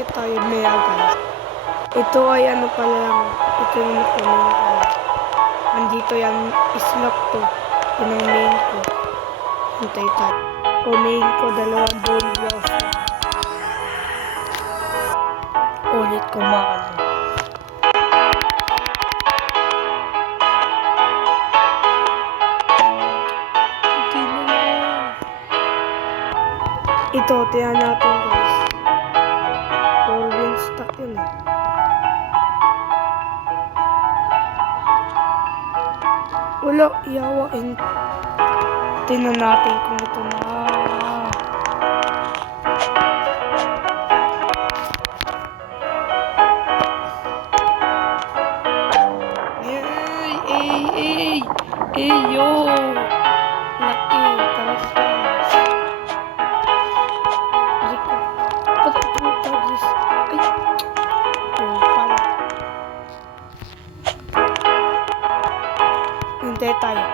Hintay tayo maya guys. Ito ay ano pala lang. Ito yung nakunin ko. Andito yan. Islok to. Yun ang main ko. Hintay tayo. O main ko, dalawang bone blossom. Ulit ko makano. Ito, tiyan natin guys. 4 win stock yun eh. Wala, iyawain. Tingnan natin kung ito na. Yay! Yo! Laki, taras. Hintay tayo.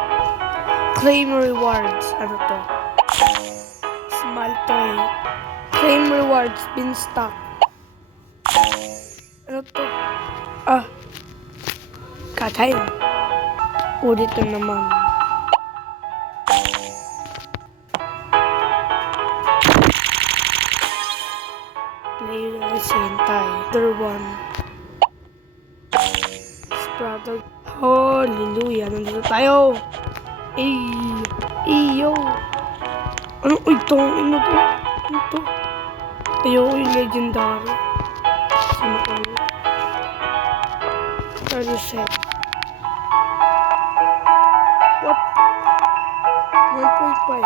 Claim rewards. Ano to? Small toy. Claim rewards. Beanstalk. Ano to? Katay. Ulit na naman. Later is hintay. Other one. Sprouted. Hallelujah. Nandito tayo. Yo. Ano? Uy, tongin na to. Ano to? Ayoko yung legendary. Sino ko yun? 37. What? 1.5.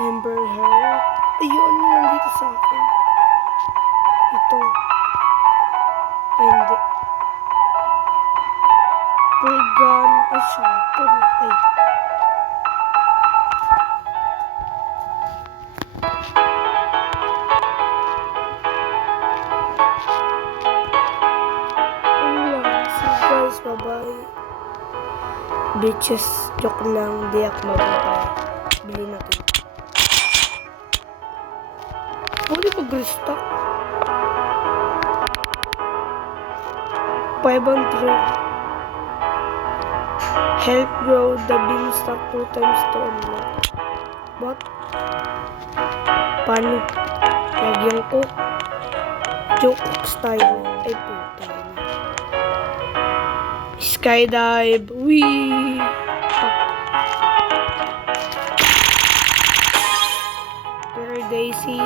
Ember Hair. Ayun, nandito sa akin. Ito. Hindi. Gun. Ay, shotgun. Ay. So guys, bye-bye. Bitches, joke lang. Di ako mababa. Bili natin. Pwede mag-restock. 500. Help grow the beanstalk 2 times to unlock. What? Paano? Lagyan ko. Joke style. Ay puta. Skydive. Wee! Daisy.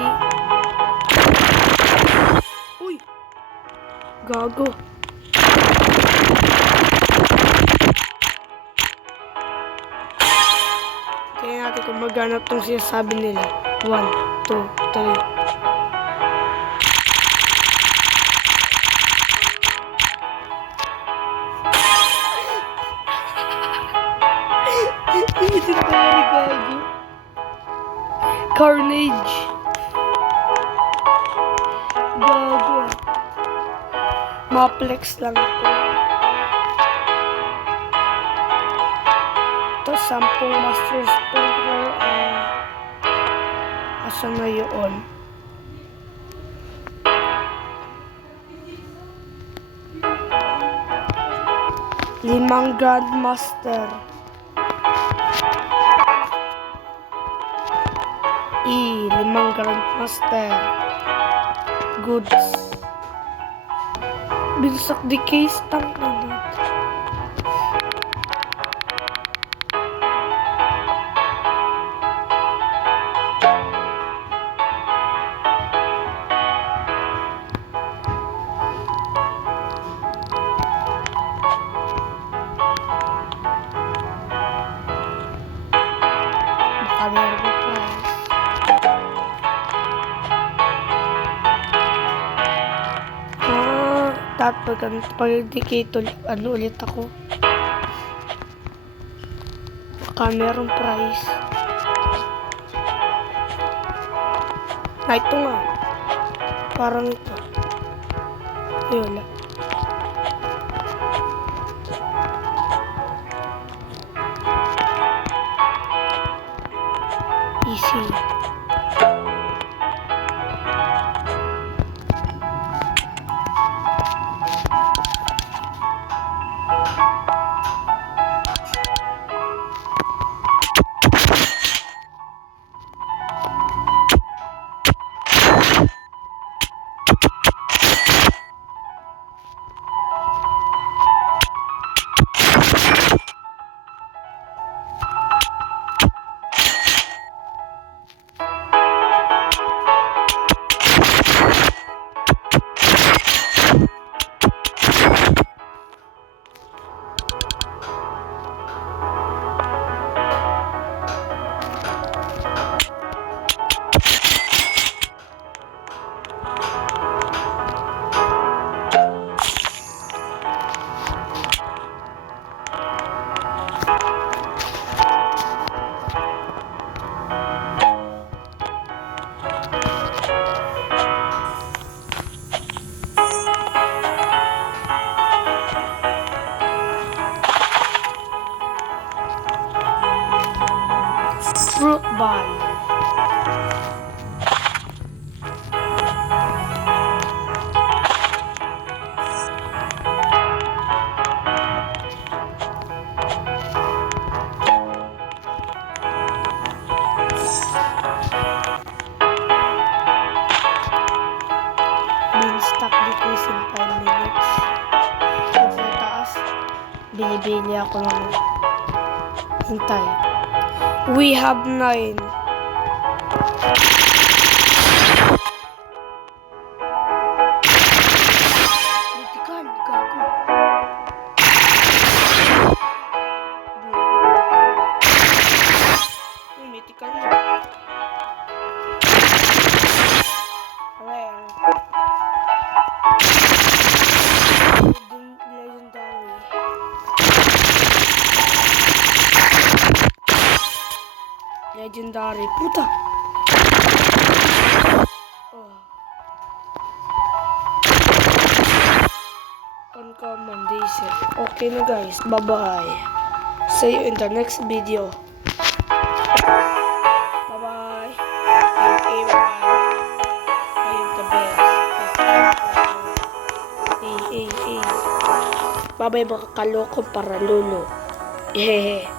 Uy! Gago. Kaya natin kung maghanap tong sinasabi nila. 1, 2, 3. Hindi na gago. Carnage. Gago. Maplex lang ito. Ito, 10 Master Stone. Asan na yun? Limang Grandmaster. 5 Grandmaster. Goods. Binsak di case tang ano. Baka meron ko price. Dapat pag-indicate ano ulit ako. Baka meron price. Ito nga. Parang ito. Ayun. Easy. global. Beanstalk decrease in 5 minutes. Pag sa taas, binibili ako ng hintay. We have 9. Mitikan, gago. Mitikan mo. Rare. Legendary. Legendary. Puta. Oh. Uncommon diesel. Okay na guys. Bye-bye. See you in the next video. Bye-bye. Thank you everyone. I am the best. Bye-bye mga kaloko para lolo. Hehe.